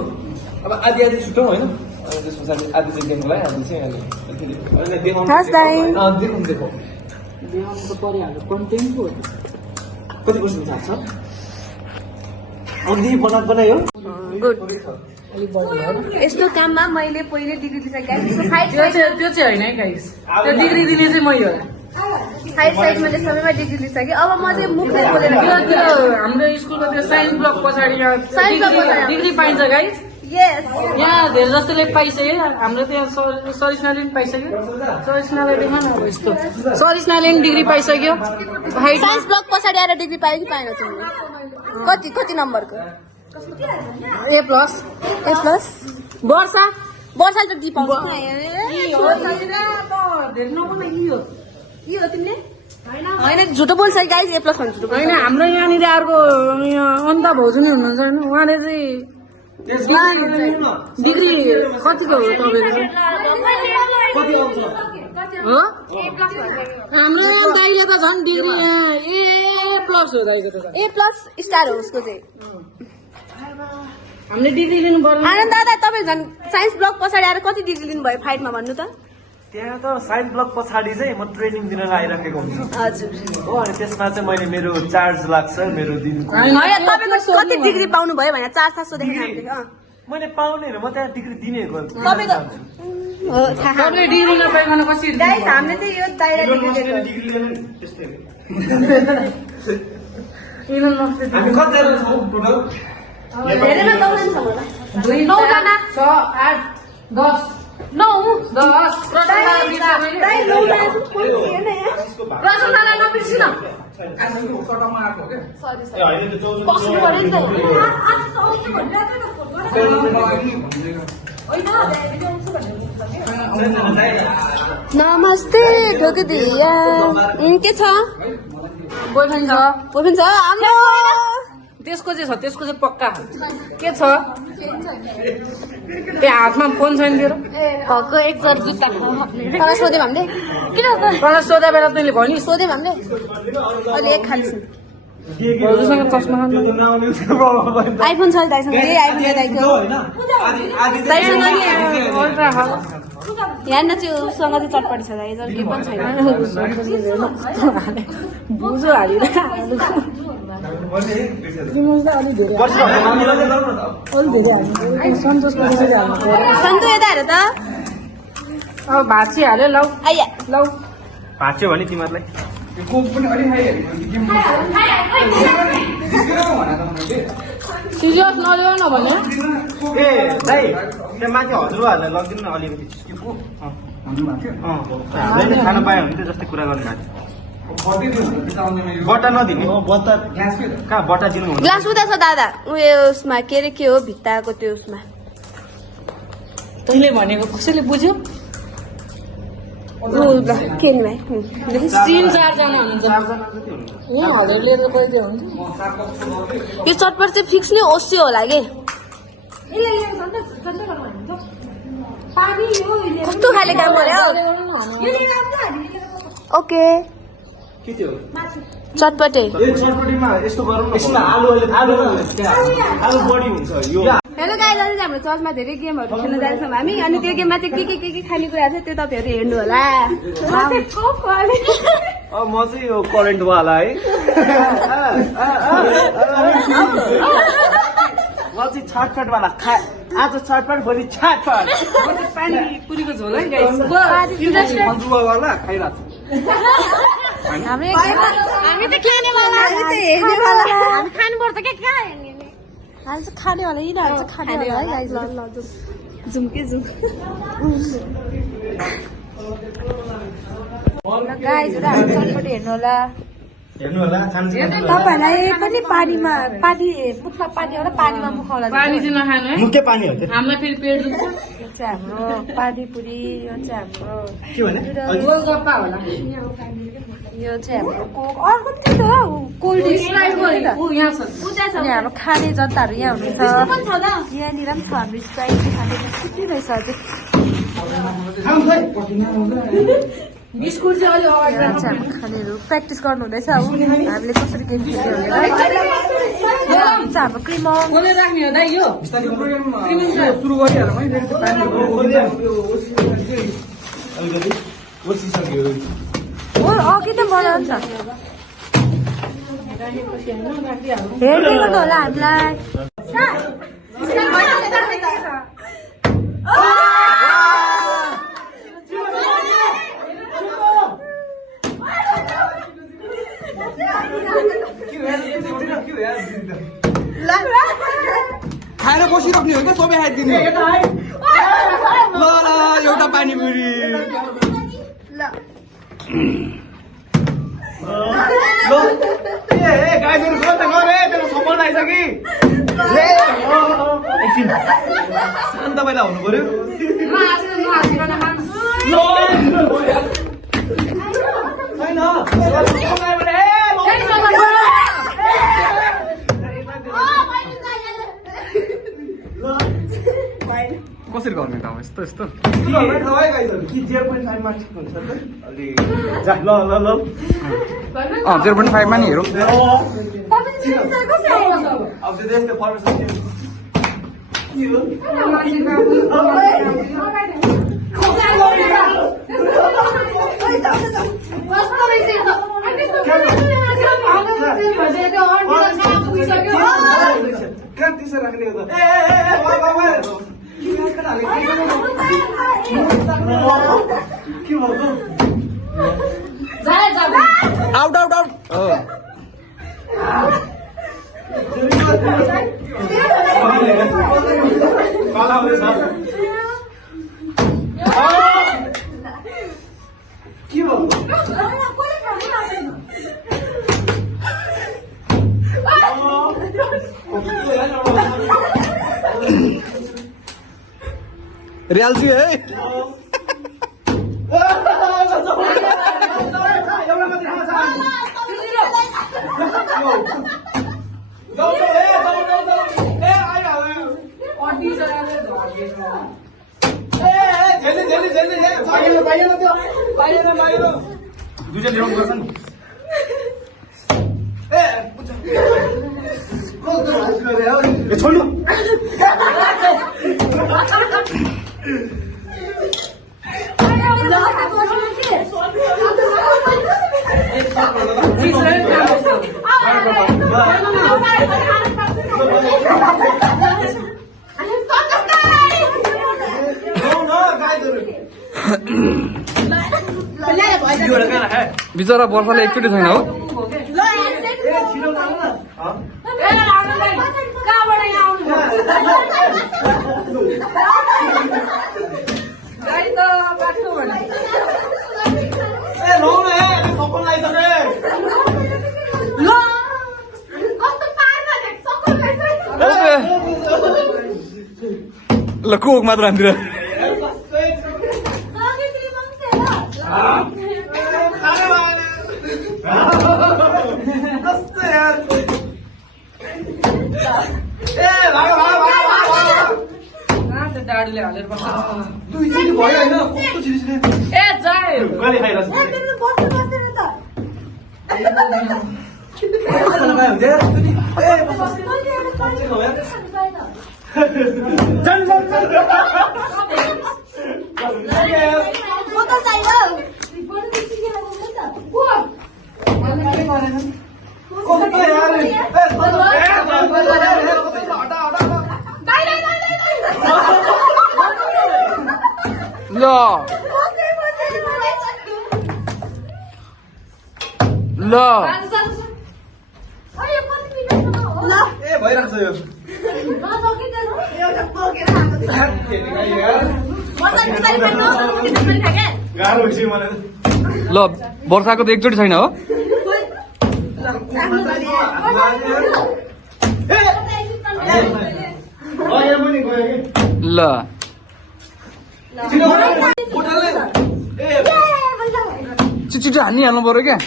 अब आधी आधी छुट्टौँ होइन त्यस पछाडि आधी चाहिँ गेमको लागि आधी चाहिँ अहिले देखाउनु हस् दाइ देखाउनु देखाउँ देखाउनु त परिहाल्यो कन्टेन्ट पो कति पर्सेन्ट थाहा छ अन्धी बनायो गुड अलिक बढी भयो यस्तो काममा मैले पहिले डिग्री लिइसकेँ त्यो चाहिँ होइन है गाइस त्यो डिग्री दिने चाहिँ मै हो साइड साइड मैले सबैमा डिग्री लिइसकेँ अब म चाहिँ मुखले बोलेर त्यो हाम्रो स्कुलको त्यो साइन्स ब्लक पछाडि साइन्स ब्लक पछाडि। डिग्री पाइन्छ गाइस यस यहाँ धेरै जस्तोले पाइसक्यो हाम्रो त्यहाँ सरिस्नाले पनि पाइसक्यो सरिस्नाले देखा न अब यस्तो सरिस्नाले पनि डिग्री पाइसक्यो साइन्स ब्लक पछाडि आएर डिग्री पायो कि पाएन तिमीले कति कति नम्बरको ए प्लस वर्षा वर्षाले त डी पाउँछ यो तिमीले होइन झुटो बोल्छ गाइस ए प्लस भन्छ झुटो होइन हाम्रो यहाँनिर अर्को अन्त भाउजू नि हुनुहुन्छ उहाँले चाहिँ डिग्री कतिको हो तपाईँको हो हाम्रो यहाँ दाइले त झन् डिग्री यहाँ ए प्लस हो दाइको त ए प्लस स्टार हो उसको चाहिँ हामीले डिग्री लिनु पर्यो आनन्द दादा तपाईँ झन् साइन्स ब्लक पछाडि आएर कति डिग्री लिनुभयो फाइटमा भन्नु त त्यहाँ त साइन्स ब्लक पछाडि चाहिँ म ट्रेनिङ दिन आइराखेको हुन्छु हजुर हो अनि त्यसमा चाहिँ मैले मेरो चार्ज लाग्छ मेरो दिनको होइन तपाईँको कति डिग्री पाउनु भयो भने 4-700 देखि मैले पाउने म त्यहाँ डिग्री दिने तपाईँ त हो थाहा तपाईँले डिग्री नपाइकन कसरी गाइस हामीले चाहिँ यो दाइरा डिग्री इलन मस्ते हामी कतिजना छौँ टोटल धेरैमा 9 जना छ होला 9 जना 6 8 10 9 10 दाइ 9 जना छ कोही थिएन यहाँ प्रसन्नलाई नबिर्सिन बस्नु पर्यो नि त नमस्ते ढोक दिया के छ बोयफ्रेन्ड छ बोयफ्रेन्ड छ हाम्रो त्यसको चाहिँ छ त्यसको चाहिँ पक्का के छ ए हातमा फोन छैन तेरो भएको एक जर जुत्ता तँलाई सोध्यौँ हामीले किन तँलाई सोधा बेला तैँले भन्यो सोध्यौँ हामीले अहिले एक खान्छौँ भाउजूसँग चस्मा खानु आइफोन छ दाइसँग यही आइफोन छ दाइको दाइसँग नि अल्ट्रा खाऊ यहाँ चाहिँ उसँग चाहिँ चटपटी छ दाइ जर के पनि छैन बुझो हालेर अलिक धेरै सन्तोष सन्तु यता हेर त अब भाँची हाल्यो लौ आइया लौ भाँच्यो भने तिमीहरूलाई सिरियस नल्याउन भने ए दाइ त्यहाँ माथि हजुरबाहरूलाई लगिदिनु न अलिकति खान पायो भने त जस्तै कुरा गर्नु भएको बट्टा नदिने कहाँ बट्टा दिनु ग्लास उता छ दादा उयो उसमा के अरे के हो भित्ताको त्यो उसमा तैँले भनेको कसैले बुझ्यो के नि भाइ 3-4 जना हुनुहुन्छ हजुरले त कहिले हुन्छ यो चटपट चाहिँ फिक्स नै ओस्यो होला कि कस्तो खाले काम गर्यो ओके के थियो चटपटे ए चटपटीमा यस्तो गरौँ न यसमा आलु आलु बढी हुन्छ यो हेलो गाइस आज हाम्रो चर्चमा धेरै गेमहरू खेल्न जान्छौँ हामी अनि त्यो गेममा चाहिँ के खानेकुरा छ त्यो तपाईँहरू हेर्नु होला म चाहिँ यो करेन्टवाला है म चाहिँ छटपटवाला आज छटपट भोलि छटपट पानी पुरीको झोल है गाइस हजुरवाला खाइरहेको हामी त खानेवाला हामी त हेर्नेवाला हामी खानुपर्छ के कहाँ हेर्ने हामी चाहिँ खानेवाला यिनीहरू चाहिँ खानेवाला है गाइस ल जुम के जुम गाइस हाम्रो चटपटी हेर्नु होला हेर्नु होला खानु तपाईँहरूलाई पनि पानीमा मुखमा पानी एउटा पानीमा मुखाउला पानी चाहिँ नखानु है मुख्य पानी हो त्यो हामीलाई फेरि पेट दुख्छ यो चाहिँ हाम्रो पानीपुरी यो चाहिँ हाम्रो के भने गोलगप्पा होला यो चाहिँ हाम्रो कोक अर्को के त कोल्ड ड्रिङ्क यहाँ छ अनि हाम्रो खाने जनताहरू यहाँ हुनुहुन्छ यहाँनिर पनि छ हाम्रो स्प्राइट खाने छुट्टी रहेछ अझै बिस्कुट चाहिँ अलि अगाडि यहाँ चाहिँ हाम्रो खानेहरू प्र्याक्टिस गर्नु हुँदैछ हामीले कसरी गेम खेल्यो भनेर यहाँ हुन्छ हाम्रो क्रिमम कसले राख्ने हो दाइ यो सुरु गरिहालौँ है फेरि त्यो पानी ओसिसक्यो अघि त बनाउँछ हेर्दै गर्नु होला हामीलाई खाएर बसिराख्ने हो क्या सबै खाइदिने ल ल एउटा पानीपुरी गाईहरू गरे तेरो सफल आइसक्यो एकछिन शान्त पहिला हुनु पर्यो कसरी गर्ने त अब यस्तो यस्तो कि 0.5 मार्क्स हुन्छ त अलि जा ल ल ल 0.5 मा नि हेरौँ अब त्यो यस्तो फर्मेसन कहाँ त्यसो राख्ने हो त के भयो आउट आउट आउट काला हुँदैछ के भयो रियाल्सी है दुईजना ल्याउनु पर्छ नि छोड्नु बिचरा वर्षाले एकचोटि छैन हो ल कोक मात्र हान्तिर डाडीले हालेर बस्छ दुईचोटि भयो होइन कस्तो छिरिस ए जाए कहिले खाइरहेछ ल ल ए भइरहेको छ यो गाह्रो भइसक्यो मलाई ल वर्षाको त एकचोटि छैन हो ल छिटो हाल्नु पर्यो क्या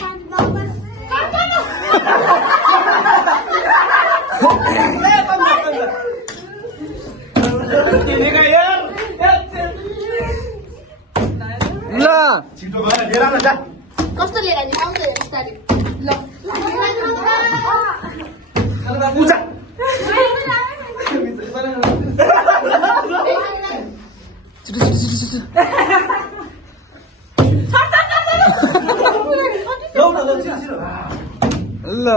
ल कस्तो लिएर आउने आउँछ बिस्तारै ल ल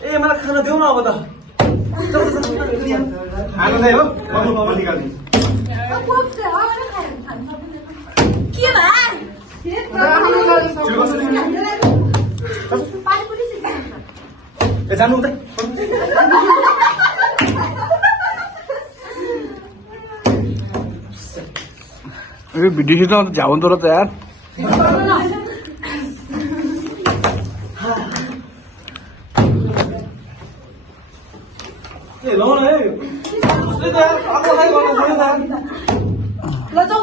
ए मलाई खाना देऊ न अब त खानु नै हो म निकाल्दिन्छु के भयो ए जानु त भिडियो खिच्न झ्याउनु तर त यार ए लौ न है उसले त आफ्नो खाइ गर्नु पर्यो त ल जाऊ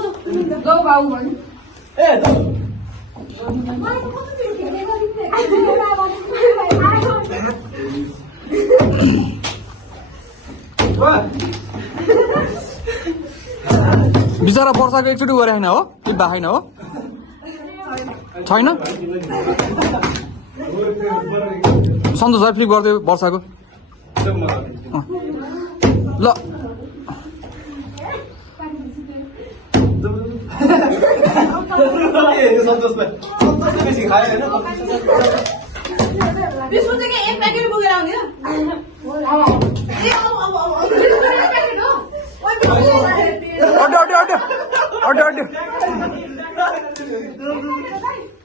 जाऊ बाबु भन्नु ए जाऊ बिचरा वर्षाको एकचोटि गरे होइन हो कि बा होइन हो छैन सन्तोष भाइ फ्लिप गरिदियो वर्षाको ल सन्तोषले बेसी खायो होइन बिस्कुट चाहिँ एक प्याकेट बोकेर आउने हो ए अब अड्यो अड्यो अड्यो अड्यो अड्यो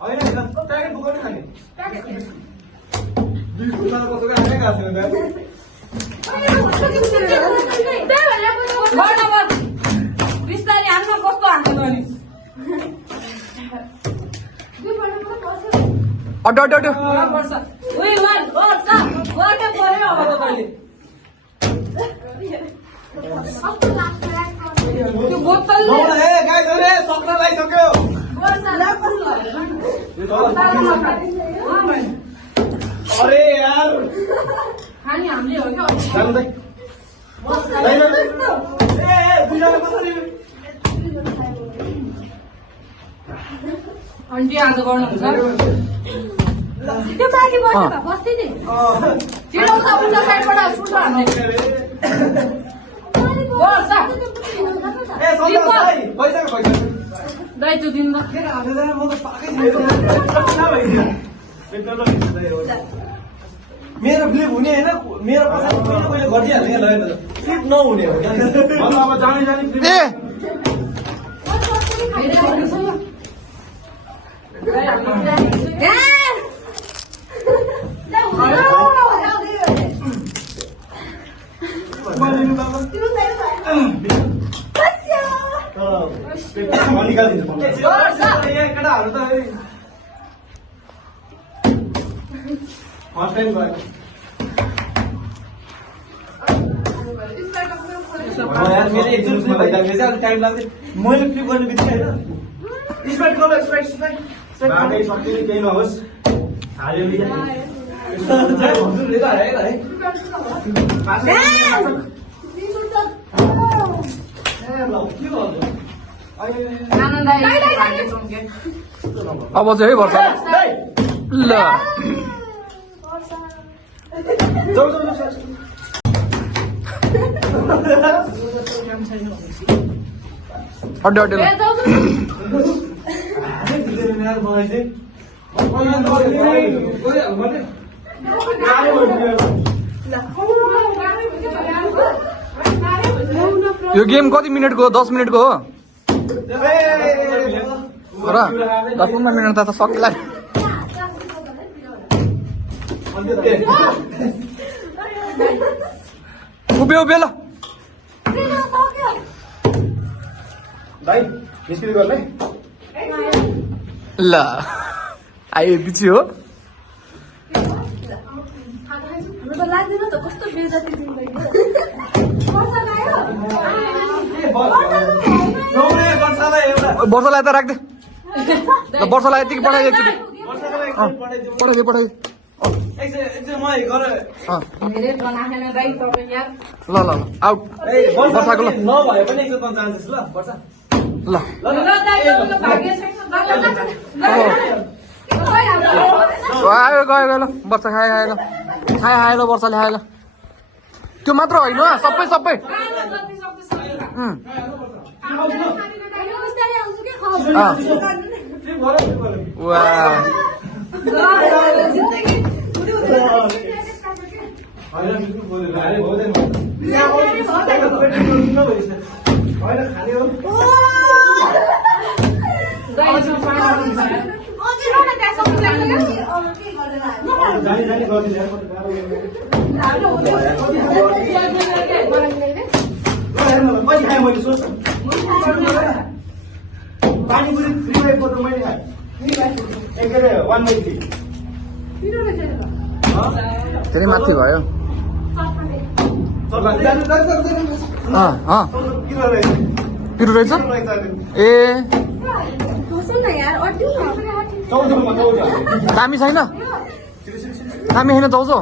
होइन प्याकेट बोकेर खाने दुई कुराको कसैको खानै खाएको छैन बिस्तारै हान्न कस्तो हान्छ अनि अड्यो अड्यो अड्यो पर्छ उयो मान गर्छ गर्दै पर्यो अब त तैँले त्यो बोतलले ए गाइस अरे सक्न लागिसक्यो अरे यार खाने हामीले हो क्या जानु त ए बुझाउनु कसरी आन्टी आज गर्नुहुन्छ त्यो माथि बस्नु भए बस्दै नि छिटो उता उल्टा साइडबाट सुट हान्ने गर्छ ए सन्तोष भाइ पैसाको पैसा दाइ त्यो दिन त के हाल्नु जाने म त पाकै छैन मेरो फ्लिप हुने होइन मेरो पैसा मैले गरिदिइहाल्ने क्या ल फ्लिप नहुने हो क्या अब जाने जाने फ्लिप ए निकालिदिनु केटाहरू त फर्स्ट टाइम गयो मेरो एकचोटि फ्लिप भइदिएको चाहिँ अलिक टाइम लाग्थ्यो मैले फ्लिप गर्ने बित्तिकै होइन स्प्राइट गर्नु स्प्राइट सक्ने केही नहोस् हाल्यो आनन्द चम्के अब चाहिँ है वर्षा ल अड्यो अड्यो यो गेम कति मिनटको हो 10 मिनटको हो र 10-15 मिनट त सक्ला उभ्यो उभ्यो ल भाइ मिस्त्री गर्ने ल आयो पछि हो लाग्दैन त कस्तो बेइज्जती जिन्दगी वर्षा लाग्यो वर्षलाई त राख्दे ल वर्षलाई यतिकै पठाइदिए एकचोटि पठाइदिए ल ल आउट वर्षाको ल नभए पनि एकचोटि चान्सेस ल वर्षा ल आयो गयो गयो ल वर्षा खायो ल खायो ल वर्षाले खायो ल त्यो मात्र होइन सबै सबै पानीपुरी 3/4 त मैले खाएँ एकै 1/3 धेरै माथि भयो पिरो रहेछ ए दामी छैन दामी छैन जाउँछ हो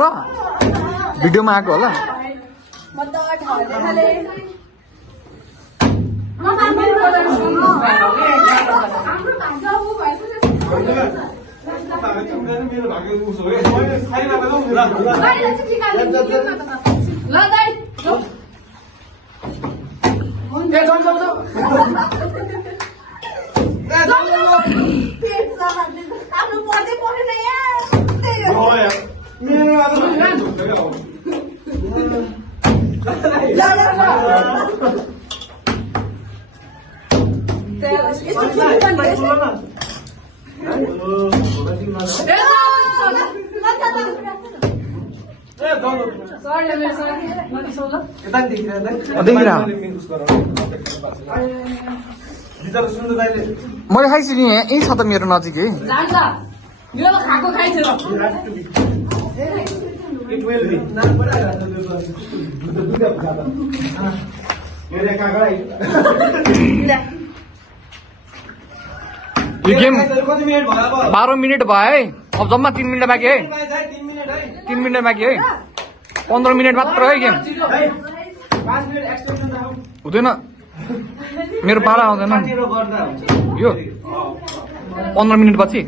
र भिडियोमा आएको होला मैले खाइसकेँ यहीँ छ त मेरो नजिकै यो गेम 12 मिनट भयो है अब जम्मा 3 मिनट बाँकी है 3 मिनट बाँकी है 15 मिनट मात्र है गेम हुँदैन मेरो पारा आउँदैन यो 15 मिनट पछि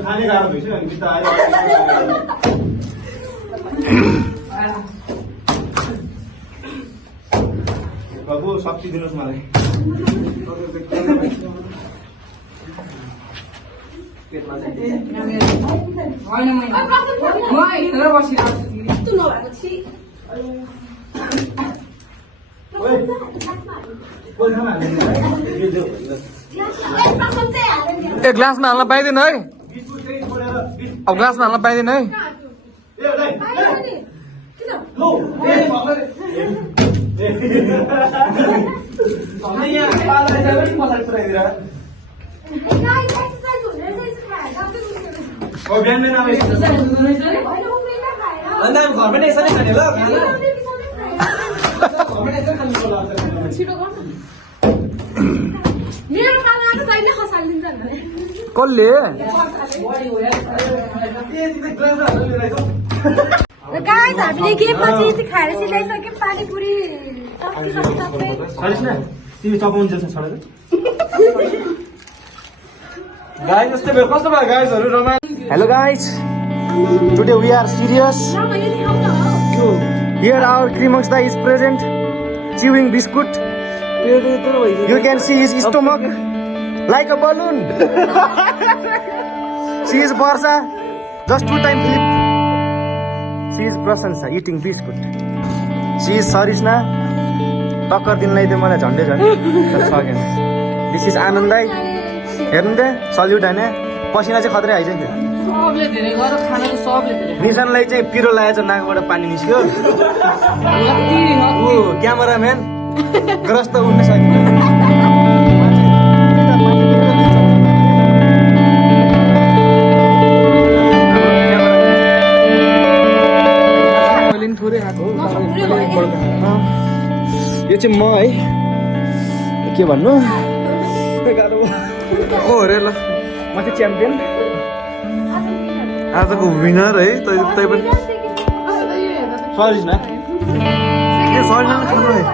खाने गाह्रो भइसक्यो अनि बिस्तारै बाबु शक्ति दिनुहोस् मलाई पेटमा ए ग्लासमा हाल्न पाइँदैन है अब ग्लासमा हाल्न पाइँदैन है घरमा नै यसरी खाने ल मेरो खाना आएको छैन खसालिदिन्छ कसले गाइस हामीले गेममा चाहिँ यति खाएर सिलाइसक्यौँ पानीपुरी सब्जी सबै सरिस न तिमी चपाउनु जस्तो छोडेर गाइस यस्तै भयो कस्तो भयो गाइसहरु रमाइलो hello guys today we are serious here our क्रिमक्स दा is present chewing biscuit. You can see his stomach like a balloon. She is Barsha, just 2 times flip. She is Prasansa eating biscuit. She is Sarishna. टक्कर दिन लगाइदियो मलाई झन्डै झन्डै सकेन. This is आनन्दै. हेर्नु त सल्युट हैन. पसिना चाहिँ खतरै आइसक्यो. सबले धेरै गर खानाको सबले धेरै. निशानलाई चाहिँ पिरो लागेछ नाकबाट पानी निस्क्यो. ओ क्यामेराम्यान ग्रस्त उठ्न सकिन्छ. मैले नि थोरै खाएको हो. यो चाहिँ म है के भन्नु ओ रे ल म चाहिँ च्याम्पियन आजको विनर है तै पनि सरिस न ए सरिस न खानु है